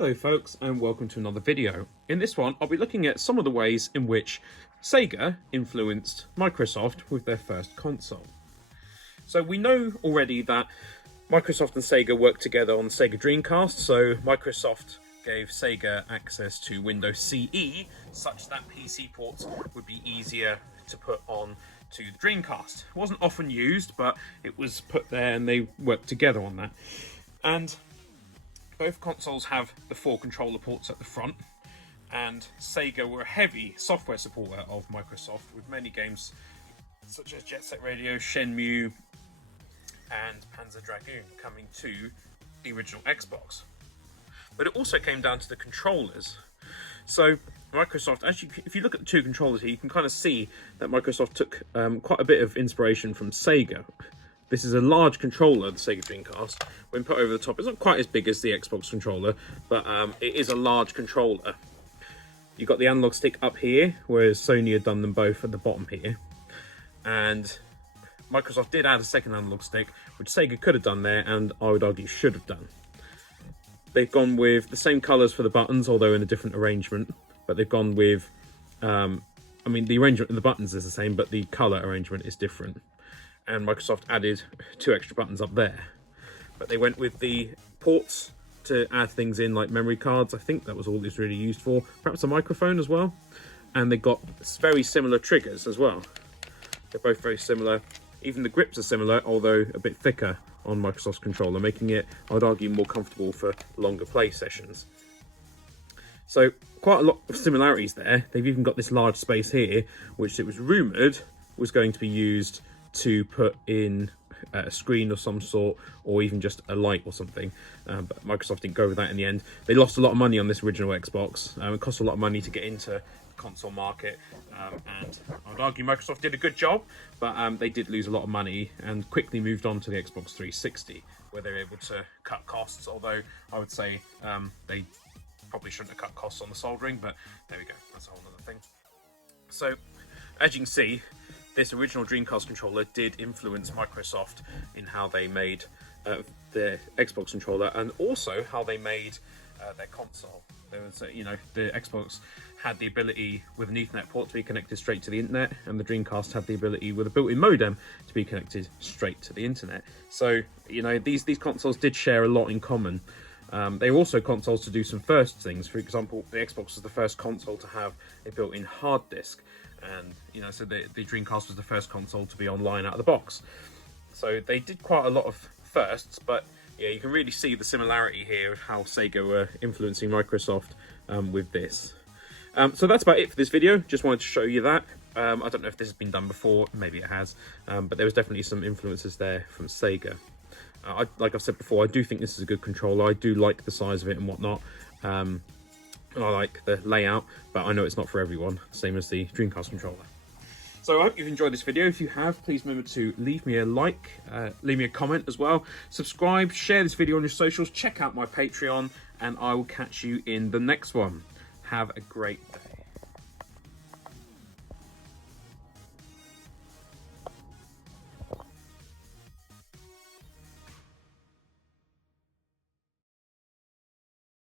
Hello folks, and welcome to another video. In this one I'll be looking at some of the ways in which Sega influenced Microsoft with their first console. So we know already that Microsoft and Sega worked together on Sega Dreamcast, so Microsoft gave Sega access to Windows CE such that PC ports would be easier to put on to the Dreamcast. It wasn't often used, but it was put there and they worked together on that. And both consoles have the 4 controller ports at the front, and Sega were a heavy software supporter of Microsoft with many games such as Jet Set Radio, Shenmue and Panzer Dragoon coming to the original Xbox. But it also came down to the controllers. So Microsoft, if you look at the 2 controllers here, you can kind of see that Microsoft took quite a bit of inspiration from Sega. This is a large controller, the Sega Dreamcast. When put over the top, it's not quite as big as the Xbox controller, but it is a large controller. You've got the analog stick up here, whereas Sony had done them both at the bottom here. And Microsoft did add a second analog stick, which Sega could have done there, and I would argue should have done. They've gone with the same colours for the buttons, although in a different arrangement. But they've gone with, the arrangement of the buttons is the same, but the colour arrangement is different. And Microsoft added 2 extra buttons up there. But they went with the ports to add things in like memory cards. I think that was all it's really used for. Perhaps a microphone as well. And they got very similar triggers as well. They're both very similar. Even the grips are similar, although a bit thicker on Microsoft's controller, making it, I would argue, more comfortable for longer play sessions. So quite a lot of similarities there. They've even got this large space here, which it was rumoured was going to be used to put in a screen of some sort, or even just a light or something, but Microsoft didn't go with that in the end. They lost a lot of money on this original Xbox. It cost a lot of money to get into the console market, and I would argue Microsoft did a good job, but they did lose a lot of money and quickly moved on to the Xbox 360, where they were able to cut costs, although I would say they probably shouldn't have cut costs on the soldering, but there we go, that's a whole other thing. So as you can see, this original Dreamcast controller did influence Microsoft in how they made their Xbox controller, and also how they made their console. There was, the Xbox had the ability with an Ethernet port to be connected straight to the internet, and the Dreamcast had the ability with a built-in modem to be connected straight to the internet. So, these consoles did share a lot in common. They were also consoles to do some first things. For example, the Xbox was the first console to have a built-in hard disk. And, so the Dreamcast was the first console to be online out of the box. So they did quite a lot of firsts, but yeah, you can really see the similarity here of how Sega were influencing Microsoft with this. So that's about it for this video. Just wanted to show you that. I don't know if this has been done before, maybe it has, but there was definitely some influences there from Sega. Like I've said before, I do think this is a good controller. I do like the size of it and whatnot. And I like the layout, but I know it's not for everyone, same as the Dreamcast controller. So I hope you've enjoyed this video. If you have, please remember to leave me a like, leave me a comment as well, subscribe, share this video on your socials, check out my Patreon, and I will catch you in the next one. Have a great day.